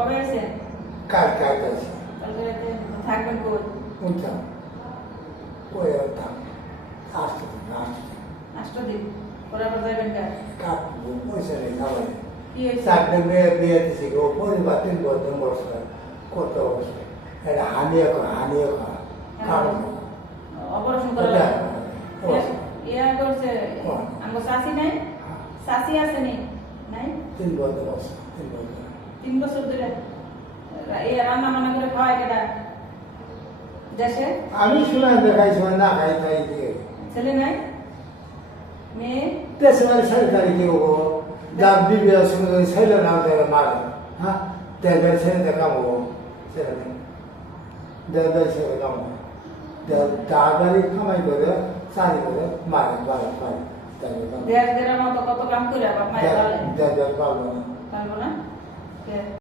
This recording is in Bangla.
কবে আছে? কালকে আছে। কালকে রাতে থাকবেন কই? বুঝলাম ওই থাক আসতে আষ্ট দিন পরে আবার যাবেন কাটবো পয়সা নেই খাবার কি হয়েছে? চারটে মেয়ে বিয়ে দিছি গো পরিবার 3 বছর বছর কত অবস্থা এটা হানিয়ে কারণ অপারেশন করা ইয়া করছে আমার শাশি নাই, শাশি আছে নি নাই 3 বছর 3 বছর ধরে এই রান্না বান্না করে খাওয়ায় কেটা দেশে? আমি শোনা দেখাইছি না খাই খাই দিয়ে ছেলে নাই মেয়ে? দেশে মানে 4 তারিখে ও যার বিবি সঙ্গে ছেলে না দেয় মারে হ্যাঁ দেবের ছেলে দেখাবো ছেলে দেবের ছেলে কামো তাড়াতাড়ি কামাই করে চারি করে মারে দেড় মতো কত কাম করে বাপ মায়ের পারলে দেবের পারবো না পারবো না